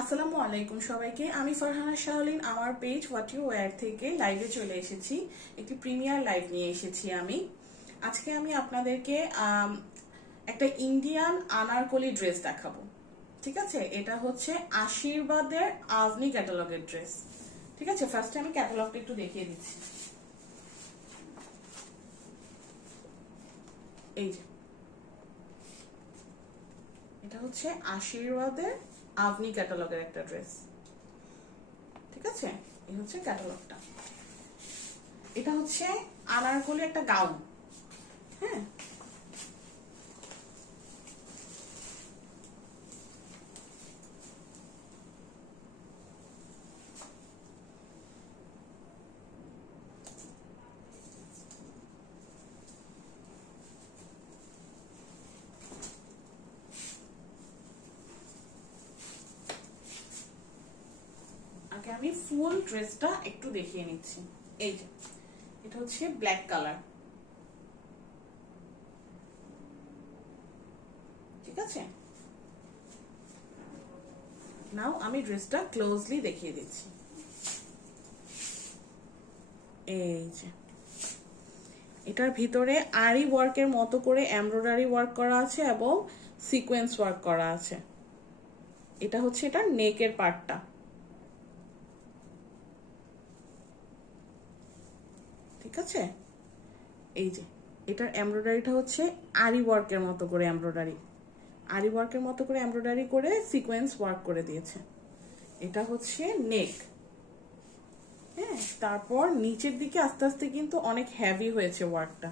আসসালামু আলাইকুম সবাইকে। আমি ফারহানা শাওলিন আমার পেজ হোয়াট ইউ ওয়্যার থেকে লাইভে চলে এসেছি। একটি প্রিমিয়ার লাইভ নিয়ে এসেছি আমি। আজকে আমি আপনাদেরকে একটা ইন্ডিয়ান আনারকলি ড্রেস দেখাবো। ঠিক আছে, এটা হচ্ছে আশীর্বাদের আজনি ক্যাটালগের ড্রেস। ঠিক আছে, ফার্স্টে আমি ক্যাটালগটা একটু দেখিয়ে দিচ্ছি। এই যে এটা হচ্ছে আশীর্বাদের আজনি ক্যাটালগের একটা ড্রেস। ঠিক আছে, এই হচ্ছে ক্যাটালগটা। এটা হচ্ছে আনারকলি একটা গাউন। হ্যাঁ, আগে আমি ফুল ড্রেসটা একটু দেখিয়ে নিচ্ছি। এই যে এটা হচ্ছে ব্ল্যাক কালার। ঠিক আছে, নাও আমি ড্রেসটা ক্লোজলি দেখিয়ে দিচ্ছি। এই যে এটার ভিতরে আরি ওয়ার্কের মতো করে এমব্রয়ডারি ওয়ার্ক করা আছে এবং সিকোয়েন্স ওয়ার্ক করা আছে। এটা হচ্ছে এটার নেকের পার্টটা। ঠিক আছে, এই যে এটার এমব্রয়ডারিটা হচ্ছে আরি ওয়ার্কের মতো করে এমব্রয়ডারি, আরি ওয়ার্কের মতো করে এমব্রয়ডারি করে সিকোয়েন্স ওয়ার্ক করে দিয়েছে। এটা হচ্ছে নেক। হ্যাঁ, তারপর নিচের দিকে আস্তে আস্তে কিন্তু অনেক হেভি হয়েছে ওয়ার্কটা।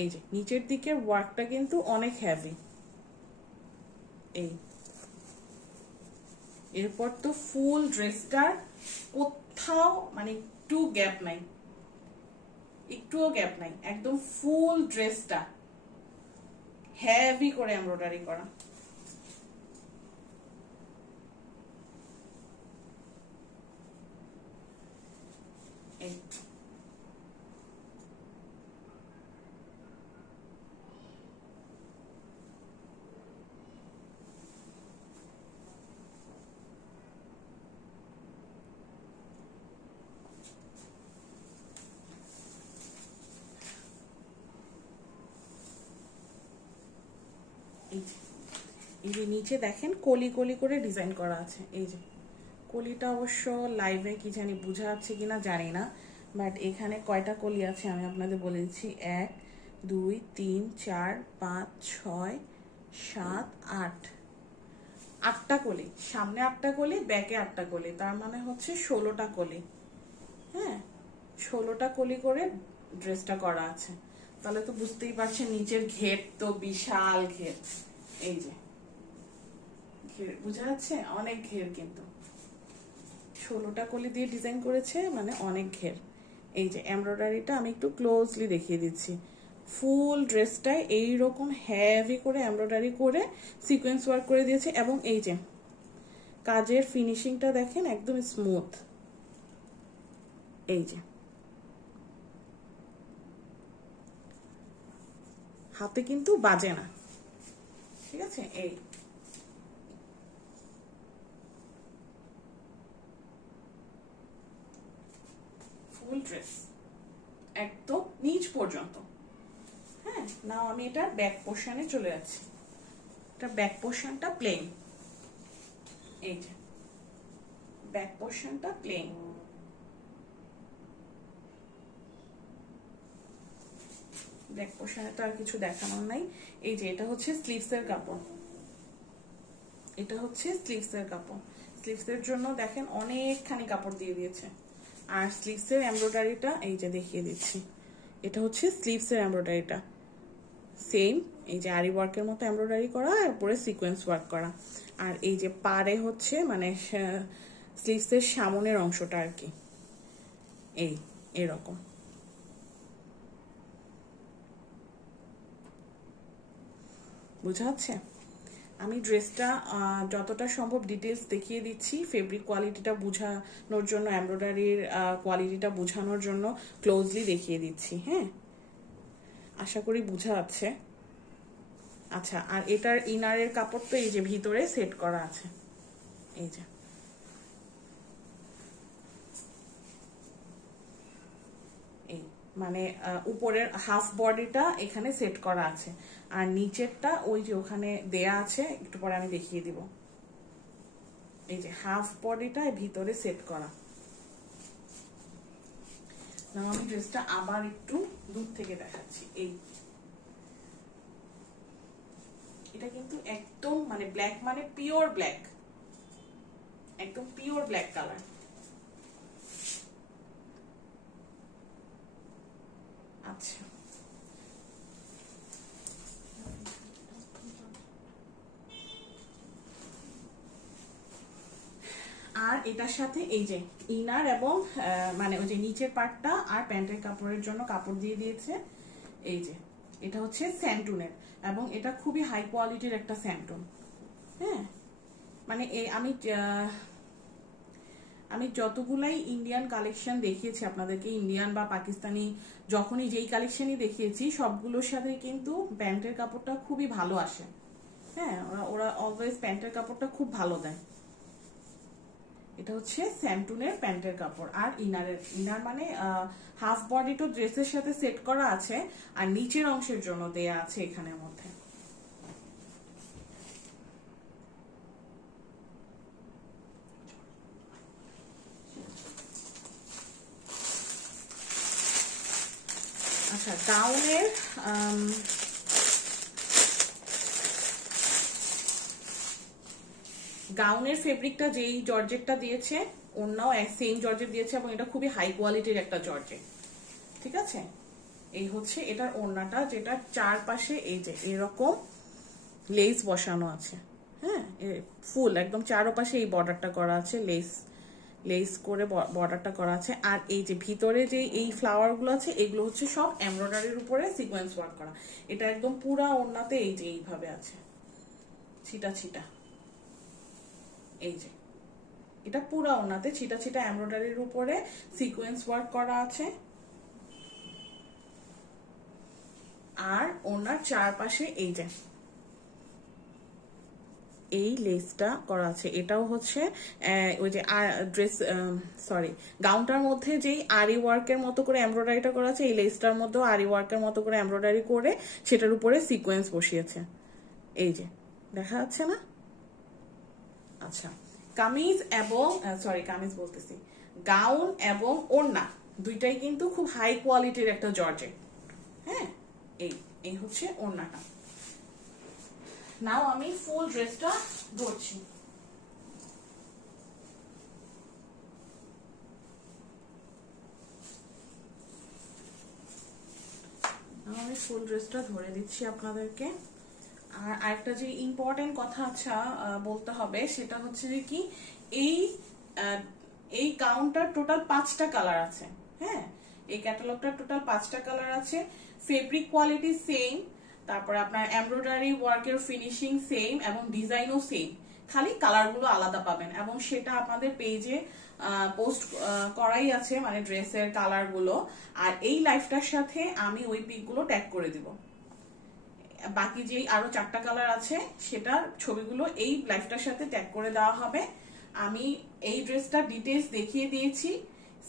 এই যে নিচের দিকের ওয়ার্কটা কিন্তু অনেক হেভি। এই এরপর তো ফুল ড্রেসটার কোথাও মানে একটু গ্যাপ নাই, একটুও গ্যাপ নাই, একদম ফুল ড্রেসটা হেভি করে এমব্রয়ডারি করা। এই যে নিচে দেখেন কলি কলি করে ডিজাইন করা আছে। এই যে কলিটা অবশ্য লাইভে কি জানি বোঝা যাচ্ছে কিনা জানি না, বাট এখানে কয়টা কলি আছে আমি আপনাদের বলে দিচ্ছি। 1 2 3 4 5 6 7 8, 8টা কলি। সামনে 8টা কলি, ব্যাকে 8টা কলি, তার মানে হচ্ছে 16টা কলি। হ্যাঁ, 16টা কলি করে ড্রেসটা করা আছে। তাহলে তো বুঝতেই পারছেন নিচের ঘের তো বিশাল ঘের। এই যে ঘের বোঝা যাচ্ছে, অনেক ঘের, কিন্তু 16টা কলি দিয়ে ডিজাইন করেছে মানে অনেক ঘের। এই যে এমব্রয়ডারিটা আমি একটু ক্লোজলি দেখিয়ে দিচ্ছি। ফুল ড্রেসটায় এইরকম হেভি করে এমব্রয়ডারি করে সিকোয়েন্স ওয়ার্ক করে দিয়েছে এবং এই যে কাজের ফিনিশিংটা দেখেন একদম স্মুথ। এই যে হাতে কিন্তু বাজে না। ঠিক আছে, এই ফুল ড্রেস একদম নিচ পর্যন্ত। হ্যাঁ, নাও আমি এটা ব্যাক পোর্শনে চলে যাচ্ছি। এটা ব্যাক পোর্শনটা প্লেন। এই যে ব্যাক পোর্শনটা প্লেন। ব্যাক পোর্শনে তো আর কিছু দেখানোর নাই। এই যে এটা হচ্ছে স্লিভসের কাপড়, এটা হচ্ছে স্লিভসের কাপড়। স্লিভসের জন্য দেখেন অনেকখানি কাপড় দিয়ে দিয়েছে। আর স্লিভসের এমব্রয়ডারিটা এই যে দেখিয়ে দিচ্ছি। এটা হচ্ছে স্লিভসের এমব্রয়ডারিটা সেম, এই যে আরি ওয়ার্কের মতো এমব্রয়ডারি করা আর উপরে সিকোয়েন্স ওয়ার্ক করা। আর এই যে পারে হচ্ছে মানে স্লিভসের সামনের অংশটা আর কি এই এরকম। বোঝা যাচ্ছে? আমি ড্রেসটা যতটা সম্ভব ডিটেলস দেখিয়ে দিচ্ছি। ফেব্রিক কোয়ালিটিটা বোঝানোর জন্য, এমব্রয়ডারির কোয়ালিটিটা বোঝানোর জন্য ক্লোজলি দেখিয়ে দিচ্ছি। হ্যাঁ, আশা করি বোঝা যাচ্ছে। আচ্ছা, আর এটার ইনারের কাপড় তো এই যে ভিতরে সেট করা আছে। এই যে এই মানে উপরের হাফ বডিটা এখানে সেট করা আছে, আর নিচেরটা ওই যে ওখানে দেয়া আছে, একটু পরে আমি দেখিয়ে দিব। এই যে হাফ বডিটা ভিতরে সেট করা। না আমি ড্রেসটা আবার একটু দূর থেকে দেখাচ্ছি। এই এটা কিন্তু একদম মানে ব্ল্যাক, মানে পিওর ব্ল্যাক, একদম পিওর ব্ল্যাক কালার। আচ্ছা আর এটার সাথে এই যে ইনার এবং মানে ওই যে নিচের পার্টটা আর প্যান্টের কাপড়ের জন্য কাপড় দিয়ে দিয়েছে। এই যে এটা হচ্ছে স্যান্টুনের, এবং এটা খুবই হাই কোয়ালিটির একটা স্যান্টুন। হ্যাঁ মানে আমি যতগুলাই ইন্ডিয়ান কালেকশন দেখিয়েছি আপনাদেরকে, ইন্ডিয়ান বা পাকিস্তানি যখনই যেই কালেকশনই দেখিয়েছি সবগুলোর সাথে কিন্তু প্যান্টের কাপড়টা খুবই ভালো আসে। হ্যাঁ ওরা অলওয়েজ প্যান্টের কাপড়টা খুব ভালো দেয়। এটা হচ্ছে স্যান্টুনের প্যান্টের কাপড়, আর ইনার মানে হাফ বডি তো ড্রেসের সাথে সেট করা আছে, আর নিচের অংশের জন্য দেয়া আছে এখানের মধ্যে। আচ্ছা গাউনের ফেব্রিকটা যেই জর্জেটটা দিয়েছে অন্যও সেম জর্জেট দিয়েছে, এবং এটা খুবই হাই কোয়ালিটির একটা জর্জেট। ঠিক আছে, এই হচ্ছে এটার ওড়নাটা, যেটা চারপাশে এই যে এরকম লেস বসানো আছে। হ্যাঁ ফুল একদম চারপাশে এই বর্ডারটা করা আছে, লেস করে বর্ডারটা করা আছে। আর এই যে ভিতরে যে এই ফ্লাওয়ার গুলো আছে এগুলো হচ্ছে সব এমব্রয়ডারির উপরে সিকোয়েন্স ওয়ার্ক করা। এটা একদম পুরা ওড়নাতে এই যে এইভাবে আছে ছিটা ছিটা। এই যে এটা পুরা ওড়নাতে ছিটা ছিটা এমব্রয়ডারির উপরে সিকোয়েন্স ওয়ার্ক করা আছে, আর ওনার চারপাশে এই যে এই লেসটা করা আছে। এটাও হচ্ছে ওই যে ড্রেস গাউনটার মধ্যে যেই আরি ওয়ার্কের মতো করে এমব্রয়ডারিটা করা আছে, এই লেসটার মধ্যেও আরি ওয়ার্কের মতো করে এমব্রয়ডারি করে সেটার উপরে সিকোয়েন্স বসিয়েছে। এই যে দেখা যাচ্ছে না? আচ্ছা কামিজ এবং কামিজ বলতেছি, গাউন এবং ওড়না দুইটাই কিন্তু খুব হাই কোয়ালিটির একটা জর্জেট। হ্যাঁ এই হচ্ছে ওড়নাটা। নাও আমি ফুল ড্রেসটা ধরছি। আমি ফুল ড্রেসটা ধরে দিচ্ছি আপনাদেরকে। আর আরেকটা যে ইম্পর্টেন্ট কথা আচ্ছা বলতে হবে সেটা হচ্ছে যে কি এই গাউনটার টোটাল 5টা কালার আছে। হ্যাঁ এই ক্যাটালগটার টোটাল 5টা কালার আছে, ফেব্রিক কোয়ালিটি সেম, তারপরে আপনার এমব্রয়ডারি ওয়ার্কের ফিনিশিং সেম এবং ডিজাইনও সেম, খালি কালারগুলো আলাদা পাবেন, এবং সেটা আপনাদের পেজে পোস্ট করাই আছে, মানে ড্রেসের কালারগুলো। আর এই লাইফটার সাথে আমি ওই পিকগুলো ট্যাগ করে দিব। বাকি যে আরো 4টা কালার আছে সেটার ছবিগুলো এই লাইফটার সাথে ট্যাগ করে দেওয়া হবে। আমি এই ড্রেসটা ডিটেইলস দেখিয়ে দিয়েছি,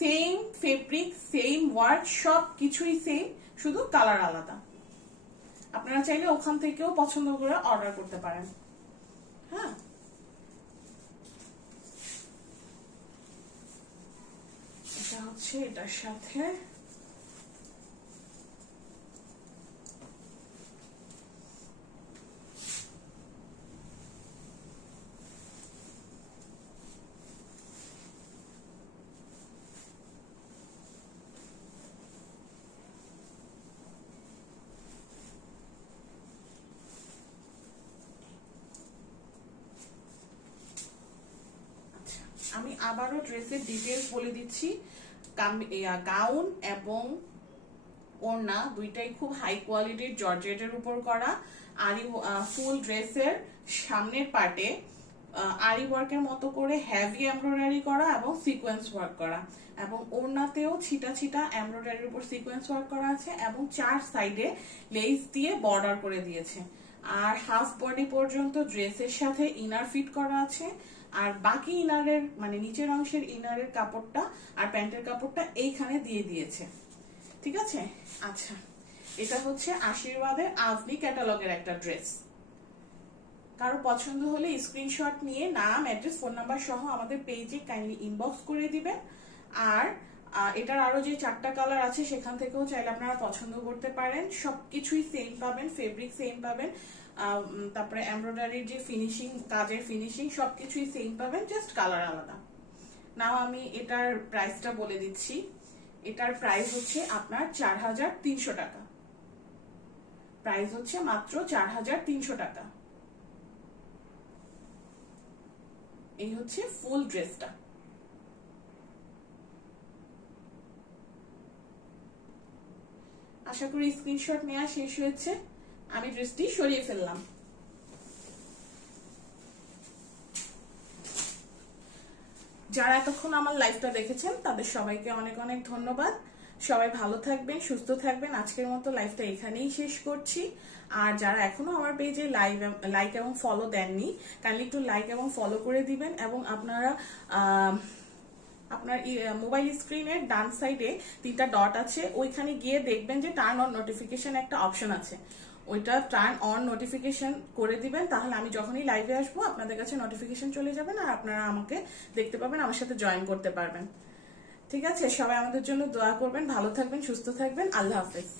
সেম ফেব্রিক সেম ওয়ার্ক সব কিছুই সেম, শুধু কালার আলাদা। আপনারা চাইলে ওখান থেকেও পছন্দ করে অর্ডার করতে পারেন। হ্যাঁ এটা হচ্ছে এটার সাথে। আমি আবারও ড্রেসের ডিটেইলস বলে দিচ্ছি। গাউন এবং ওড়না দুইটাই খুব হাই কোয়ালিটির জর্জেটের উপর করা। আরি ফুল ড্রেসের সামনের পার্টে আরি ওয়ার্কের মতো করে হেভি এমব্রয়ডারি করা এবং সিকোয়েন্স ওয়ার্ক করা, এবং ওড়নাতেও ছিটা ছিটা এমব্রয়ডারির উপর সিকোয়েন্স ওয়ার্ক করা আছে, এবং 4 সাইডে লেস দিয়ে বর্ডার করে দিয়েছে। আর হাফ বডি পর্যন্ত ড্রেসের সাথে ইনার ফিট করা আছে, আর বাকি ইনারের মানে নিচের অংশের ইনারের কাপড়টা আর প্যান্টের কাপড়টা এইখানে দিয়ে দিয়েছে। ঠিক আছে, আচ্ছা এটা হচ্ছে আশীর্বাদের আভনি ক্যাটালগের একটা ড্রেস। কারো পছন্দ হলে স্ক্রিনশট নিয়ে নাম, অ্যাড্রেস, ফোন নাম্বার সহ আমাদের পেজে কাইন্ডলি ইনবক্স করে দিবেন। আর এটার আরো যে 4টা কালার আছে সেখান থেকেও চাইলে আপনারা পছন্দ করতে পারেন। সবকিছুই সেম পাবেন, ফেব্রিক সেম পাবেন, তারপরে এমব্রয়ডারির যে ফিনিশিং, কাজের ফিনিশিং সবকিছুই সেম পাবেন, জাস্ট কালার আলাদা। নাও আমি এটার প্রাইসটা বলে দিচ্ছি। এটার প্রাইস হচ্ছে আপনার 4300 টাকা। প্রাইস হচ্ছে মাত্র 4300 টাকা। এই হচ্ছে ফুল ড্রেসটা। আশা করি স্ক্রিনশট নেওয়া শেষ হয়েছে। আমি ড্রেসটি সরিয়ে ফেললাম। যারা এতক্ষণ আমার লাইভটা দেখেছেন তাদের সবাইকে অনেক অনেক ধন্যবাদ। সবাই ভালো থাকবেন, সুস্থ থাকবেন। আজকের মতো লাইভটা এখানেই শেষ করছি। আর যারা এখনো আমার পেজে লাইক এবং ফলো দেননি, কাইন্ডলি একটু লাইক এবং ফলো করে দিবেন। এবং আপনারা আপনার মোবাইল স্ক্রিনের ডান সাইডে 3টা ডট আছে, ওইখানে গিয়ে দেখবেন যে টার্ন অন নোটিফিকেশন একটা অপশন আছে, ওইটা টার্ন অন নোটিফিকেশন করে দিবেন। তাহলে আমি যখনই লাইভে আসবো আপনাদের কাছে নোটিফিকেশন চলে যাবেন আর আপনারা আমাকে দেখতে পাবেন, আমার সাথে জয়েন করতে পারবেন। ঠিক আছে, সবাই আমাদের জন্য দোয়া করবেন, ভালো থাকবেন, সুস্থ থাকবেন। আল্লাহ হাফেজ।